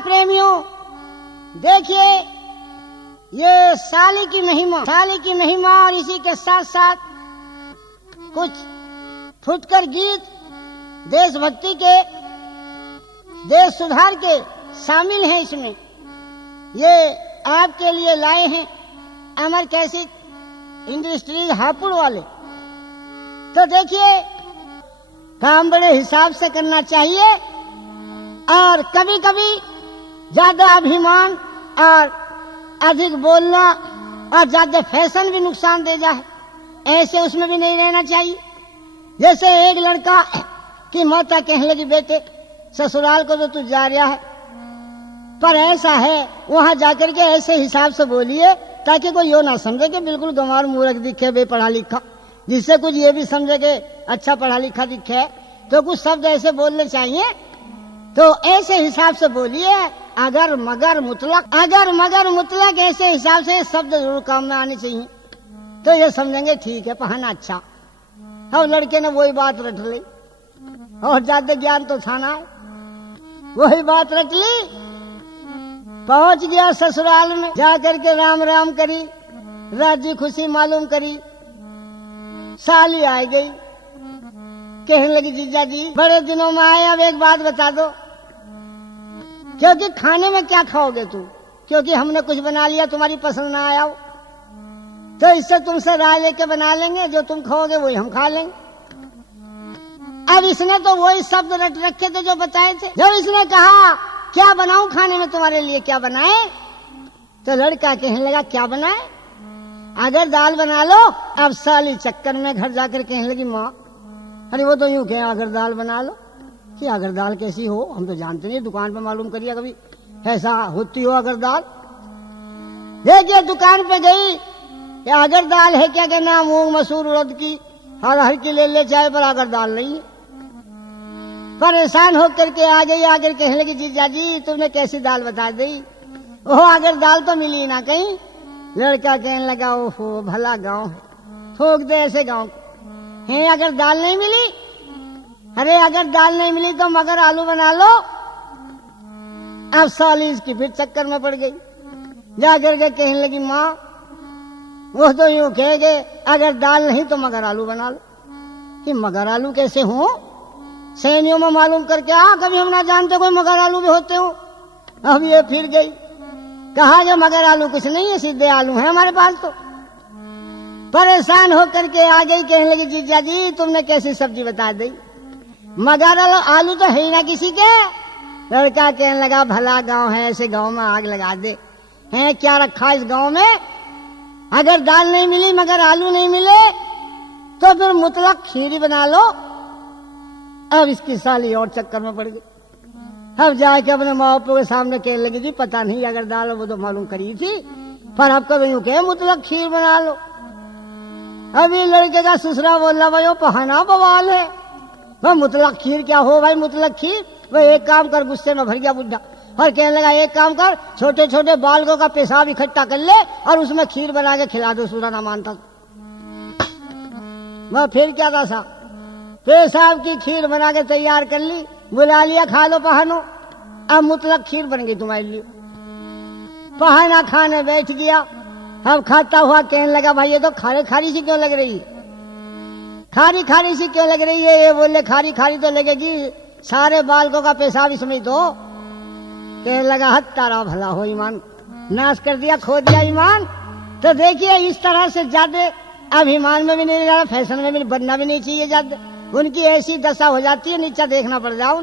प्रेमियों, देखिए ये साली की महिमा और इसी के साथ साथ कुछ फुटकर गीत देशभक्ति के, देश सुधार के शामिल हैं इसमें। ये आपके लिए लाए हैं अमर कैसेट इंडस्ट्रीज हापुड़ वाले। तो देखिए, काम बड़े हिसाब से करना चाहिए और कभी कभी ज्यादा अभिमान और अधिक बोलना और ज्यादा फैशन भी नुकसान दे जाए, ऐसे उसमें भी नहीं रहना चाहिए। जैसे एक लड़का की माता कहने लगी, बेटे ससुराल को तो तू जा रहा है, पर ऐसा है वहां जाकर के ऐसे हिसाब से बोलिए ताकि कोई यो ना समझे कि बिल्कुल गंवार मूर्ख दिखे, बेपढ़ा लिखा, जिससे कुछ ये भी समझे कि अच्छा पढ़ा लिखा दिखे। तो कुछ शब्द ऐसे बोलने चाहिए, तो ऐसे हिसाब से बोलिए। अगर मगर मुतलक ऐसे हिसाब से शब्द जरूर काम में आने चाहिए, तो ये समझेंगे ठीक है पहना अच्छा। और लड़के ने वही बात रट ली और ज्यादा ज्ञान तो था ना, वही बात रट ली। पहुंच गया ससुराल में, जाकर के राम राम करी, राजी खुशी मालूम करी। साली आ गई, कहने लगी जीजा जी बड़े दिनों में आए, अब एक बात बता दो, क्योंकि खाने में क्या खाओगे तुम, क्योंकि हमने कुछ बना लिया तुम्हारी पसंद ना आया हो, तो इससे तुमसे राय लेके बना लेंगे, जो तुम खाओगे वही हम खा लेंगे। अब इसने तो वही शब्द रट रखे थे जो बताए थे। जब इसने कहा क्या बनाऊं खाने में तुम्हारे लिए, क्या बनाए, तो लड़का कहने लगा क्या बनाए, अगर दाल बना लो। अब साली चक्कर में घर जाकर कहने लगी, माँ अरे वो तो यूं कहे अगर दाल बना लो, कि अगर दाल कैसी हो हम तो जानते नहीं, दुकान पे मालूम करिए कभी ऐसा होती हो अगर दाल। देखिए दुकान पे गई, अगर दाल है क्या कहना, मूंग मसूर उड़द की हर की ले चाहे, पर अगर दाल नहीं है। परेशान होकर के आ गई, आकर कहने लगी जीजा जी तुमने कैसी दाल बता दी, ओह अगर दाल तो मिली ना कहीं। लड़का कहने लगा, ओहो भला गांव है, ठोक दे ऐसे गांव है, अगर दाल नहीं मिली, अरे अगर दाल नहीं मिली तो मगर आलू बना लो। अब साली इसकी फिर चक्कर में पड़ गई, जाकर के कहने लगी, माँ वो तो यूं कहेगे अगर दाल नहीं तो मगर आलू बना लो। कि मगर आलू कैसे हो, सैनियों में मालूम करके आ, कभी हम ना जानते कोई मगर आलू भी होते हो। अब ये फिर गई, कहा जो मगर आलू कुछ नहीं है, सीधे आलू है हमारे पास। तो परेशान होकर के आ गई, कहने लगी जीजा जी तुमने कैसी सब्जी बता दी, मगर आलू तो है ही ना किसी के। लड़का कहने लगा भला गांव है, ऐसे गांव में आग लगा दे, हैं क्या रखा इस गांव में, अगर दाल नहीं मिली मगर आलू नहीं मिले तो फिर मुतलक खीर बना लो। अब इसकी साली और चक्कर में पड़ गई, अब जाके अपने माँ बाप के सामने कहने लगी जी पता नहीं अगर दाल वो तो मालूम करी थी, पर आपका तो यूं कहे मुतलक खीर बना लो। अभी लड़के का ससुरा बोला भाई वो पहाना बवाल है, वह मुतलक खीर क्या हो भाई, मुतलक खीर। वह एक काम कर, गुस्से में भर गया बुढ़ा और कहने लगा एक काम कर, छोटे छोटे बालकों का पेशाब इकट्ठा कर ले और उसमें खीर बना के खिला दो, सूरा ना मानता। वह फिर क्या था सा, पेशाब की खीर बना के तैयार कर ली, बुला लिया खा लो पहानो, अब मुतलक खीर बन गई तुम्हारे लिए। पहाना खाने बैठ गया, अब खाता हुआ कहने लगा भाई ये तो खारी खारी सी क्यों लग रही है, खारी खारी सी क्यों लग रही है। ये बोले खारी खारी तो लगेगी, सारे बालकों का पेशाब इसमें तो। कहने लगा हद तारा भला हो, ईमान नाश कर दिया, खो दिया ईमान। तो देखिए इस तरह से ज्यादा अभिमान में भी नहीं रहा, फैशन में भी बनना भी नहीं चाहिए ज्यादा, उनकी ऐसी दशा हो जाती है नीचा देखना पड़ जाओ।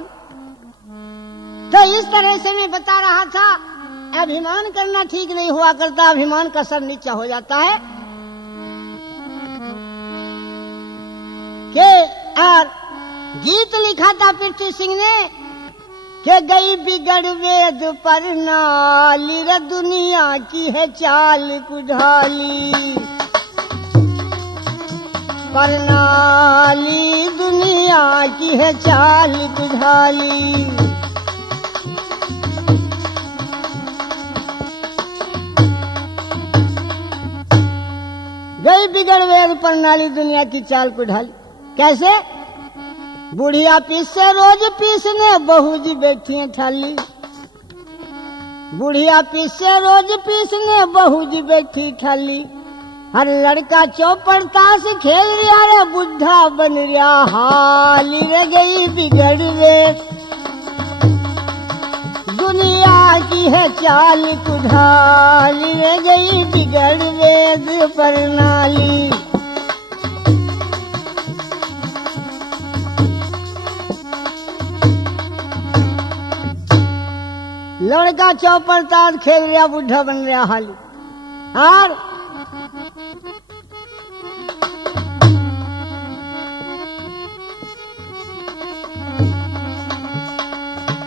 तो इस तरह से मैं बता रहा था, अभिमान करना ठीक नहीं हुआ करता, अभिमान का सर नीचा हो जाता है। के और गीत लिखा था पृथ्वी सिंह ने कि गई बिगड़ वेद पर नाली रे दुनिया की है चाल कुढ़ाली, पर नाली दुनिया की है चाल कुढ़ाली। गई बिगड़ वेद पर नाली दुनिया की चाल कुढ़ाली। कैसे, बुढ़िया पीस से रोज पीसने, बहू जी बैठी है ठाली। बुढ़िया पीसे रोज पीसने बहू जी बैठी खाली। हर लड़का चौपड़ ताश खेल रिया रे बुढ़ा बन रिया हाली रह गई बिगड़ रे। दुनिया की है चाल कुढ़ाली रह गई बिगड़ वेद प्रणाली। लड़का चौपड़ ताश खेल रहा बुढ़ा बन रहा हाली। और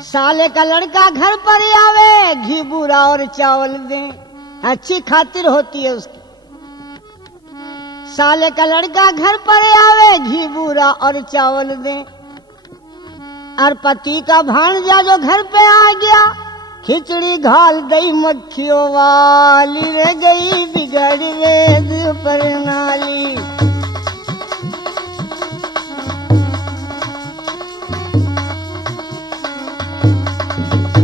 साले का लड़का घर पर आवे घी बूरा और चावल दे, अच्छी खातिर होती है उसकी। साले का लड़का घर पर आवे घी बूरा और चावल दे। और पति का भांजा जो घर पे आ गया खिचड़ी घाल दई मक्खियों वाली रह गई बिगड़ वेद प्रणाली।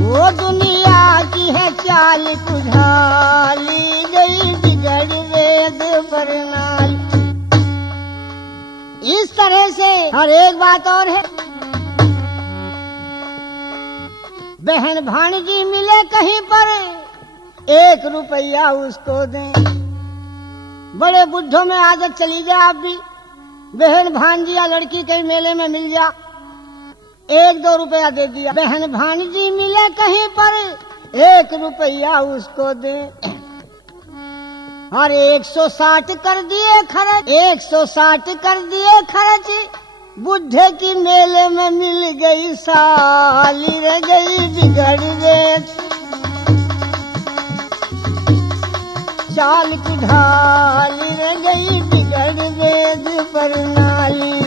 वो दुनिया की है चाल कुढ़ाली गई बिगड़ वेद प्रणाली। इस तरह से हर एक बात और है। बहन भाणजी मिले कहीं पर 1 रुपया उसको दें। बड़े बुढ़ों में आदत चली जाए आप भी, बहन भांजी या लड़की कहीं मेले में मिल जा 1-2 रुपया दे दिया। बहन भांजी मिले कहीं पर 1 रुपया उसको दे। और 160 कर दिए खर्च, 160 कर दिए खर्च। बुढ़े की मेले में मिल गई साली रह गई बिगड़ वेद। चाल की ढाली रह गई बिगड़ वेद प्रणाली।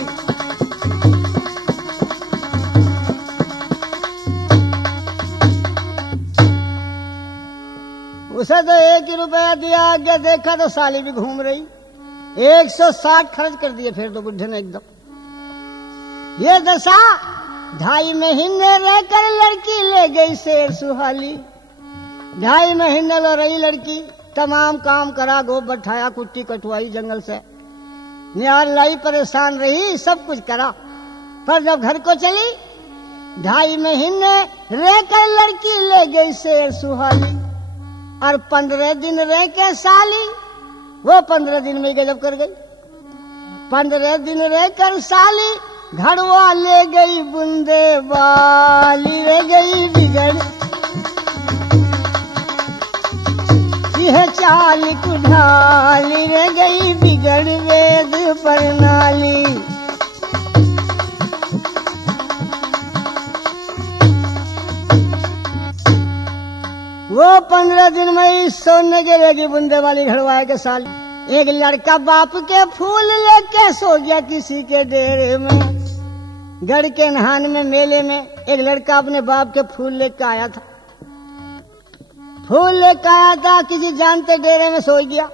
उसे तो 1 रुपया दिया, आगे देखा तो साली भी घूम रही। 160 खर्च कर दिए फिर तो बुढ़े ने एकदम। ये दशा 2.5 महीने रहकर लड़की ले गई शेर सुहाली। 2.5 महीने लो रही लड़की, तमाम काम करा, गोब बैठाया, कुट्टी कटवाई जंगल से, निहार लाई, परेशान रही, सब कुछ करा। पर जब घर को चली 2.5 महीने रहकर लड़की ले गई शेर सुहाली। और 15 दिन रह के साली वो 15 दिन में गजब कर गई। 15 दिन रहकर साली घड़वा ले गई बूंदे वाली रह गई बिगड़। यह चाल कुढ़ाली रह गई बिगड़ वेद प्रणाली। वो 15 दिन में सोने के लगी बूंदे वाली घड़वाए के साली। एक लड़का बाप के फूल लेके सो गया किसी के डेरे में। गढ़ के नहान में मेले में एक लड़का अपने बाप के फूल लेकर आया था। फूल लेकर आया था, किसी जानते डेरे में सो गया।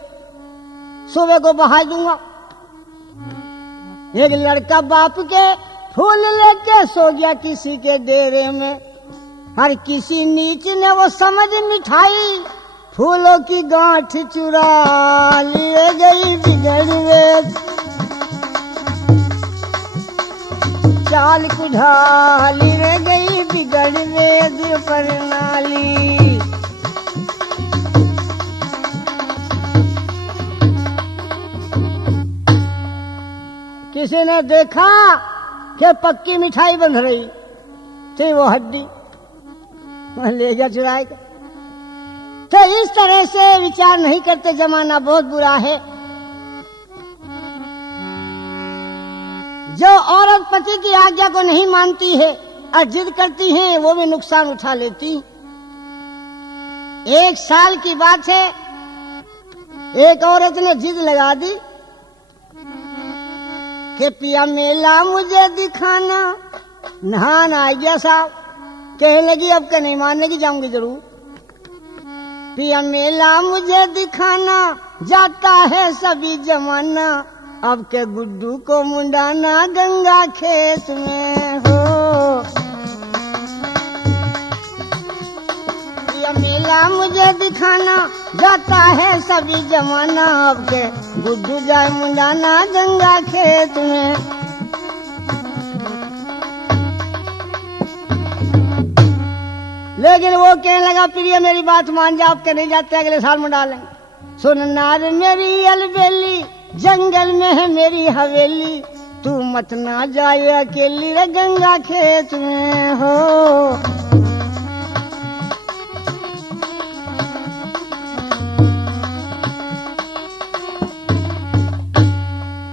सुबह को बहा दूंगा। एक लड़का बाप के फूल लेके सो गया किसी के डेरे में। हर किसी नीच ने वो समझ मिठाई फूलों की गांठ चुरा ले गई बिगड़ वेद। चाल कुढ़ाली रह गई बिगड़ वेद प्रणाली। किसी ने देखा कि पक्की मिठाई बंध रही थी, वो हड्डी ले गया चुराए। तो इस तरह से विचार नहीं करते, जमाना बहुत बुरा है। जो औरत पति की आज्ञा को नहीं मानती है और जिद करती हैं, वो भी नुकसान उठा लेती। 1 साल की बात है, एक औरत ने जिद लगा दी कि पिया मेला मुझे दिखाना। नहान आ गया साहब, कहने लगी अब का नहीं मानने की, जाऊंगी जरूर। पिया मेला मुझे दिखाना, जाता है सभी जमाना। अब के गुड्डू को मुंडाना गंगा खेत में हो। पिया मेला का मुझे दिखाना, जाता है सभी जमाना, अब के गुड्डू जाए मुंडाना गंगा खेत में। लेकिन वो कहने लगा प्रिय मेरी बात मान जा, आपके नहीं जाते अगले साल मुंडा लेंगे। सुन नार मेरी अलबेली, जंगल में है मेरी हवेली, तू मत ना जाए अकेली रे गंगा खेत में हो।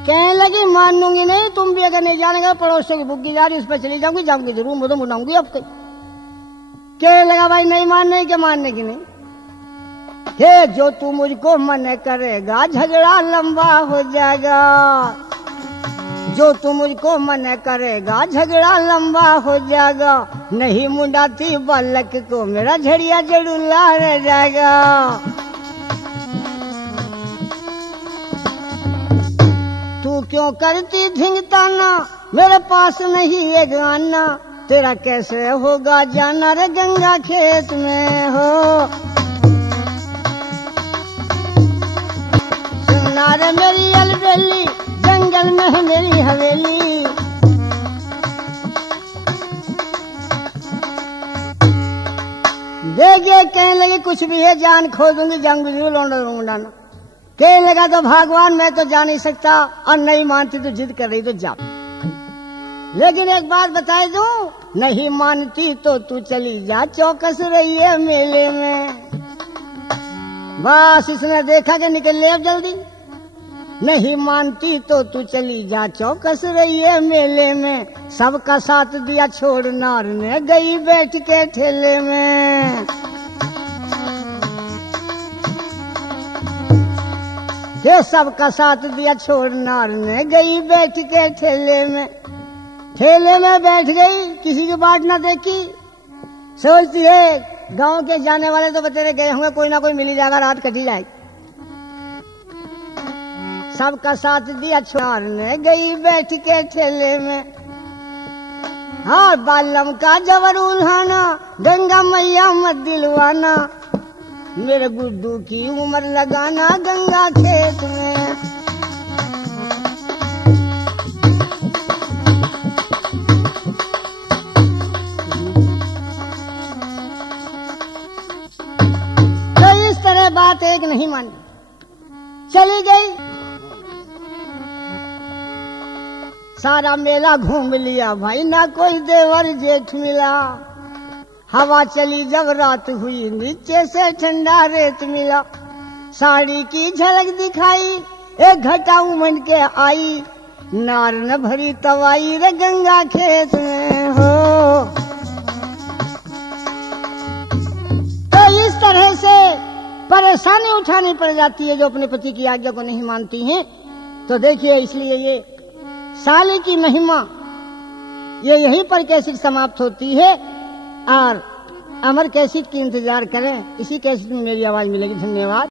कहने लगी मान लूंगी नहीं, तुम भी अगर नहीं जानेगा पड़ोसों की बुग्गी जा रही उस पर चली जाऊंगी, जाऊंगी जरूर, मुझे मुड़ाऊंगी अब कहीं। कहने लगा भाई नहीं मानने के मानने की नहीं, हे जो तू मुझको मन करेगा झगड़ा लंबा हो जाएगा, जो तू मुझको मन करेगा झगड़ा लंबा हो जाएगा, नहीं मुंडाती बालक को मेरा झड़िया जड़ूला रह जाएगा। तू क्यों करती धिंगताना, मेरे पास नहीं है गाना, तेरा कैसे होगा जाना रे गंगा खेत में हो। सुनना रे मेरी अलबेली, जंगल में है मेरी हवेली, देखे कहने लगे कुछ भी है जान खो दूंगी, जाऊंगी जरूर लौंडा मुंडाना। कहने लगा तो भगवान मैं तो जा नहीं सकता, और नहीं मानती तो जिद कर रही तो जा, लेकिन एक बात बताए दूं, नहीं मानती तो तू चली जा चौकस रही है मेले में। बस इसने देखा कि निकल ले अब जल्दी, नहीं मानती तो तू चली जा चौकस रही है मेले में, सबका साथ दिया छोड़ नार ने गई बैठ के ठेले में। ये सबका साथ दिया छोड़ नार ने गई बैठ के ठेले में। ठेले में बैठ गई, किसी की बाट ना देखी, सोचती है गांव के जाने वाले तो बतेरे गए होंगे, कोई ना कोई मिल जाएगा, रात कटी जाएगी। सबका साथ दिया छोड़ ने गई बैठ के ठेले में। हाँ बालम का जबर उल्हाना, गंगा मैया मत दिलवाना, मेरे गुड्डू की उम्र लगाना गंगा खेत में। तो इस तरह बात एक नहीं मानी, चली गई, सारा मेला घूम लिया भाई, ना कोई देवर जेठ मिला। हवा चली जब रात हुई, नीचे से ठंडा रेत मिला, साड़ी की झलक दिखाई, एक घटा उमड़ के आई, नार न भरी तवाई रे गंगा खेत में हो। तो इस तरह से परेशानी उठानी पड़ जाती है जो अपने पति की आज्ञा को नहीं मानती हैं। तो देखिए इसलिए ये साली की महिमा ये यहीं पर कैसेट समाप्त होती है, और अमर कैसेट की इंतजार करें, इसी कैसेट में मेरी आवाज मिलेगी। धन्यवाद।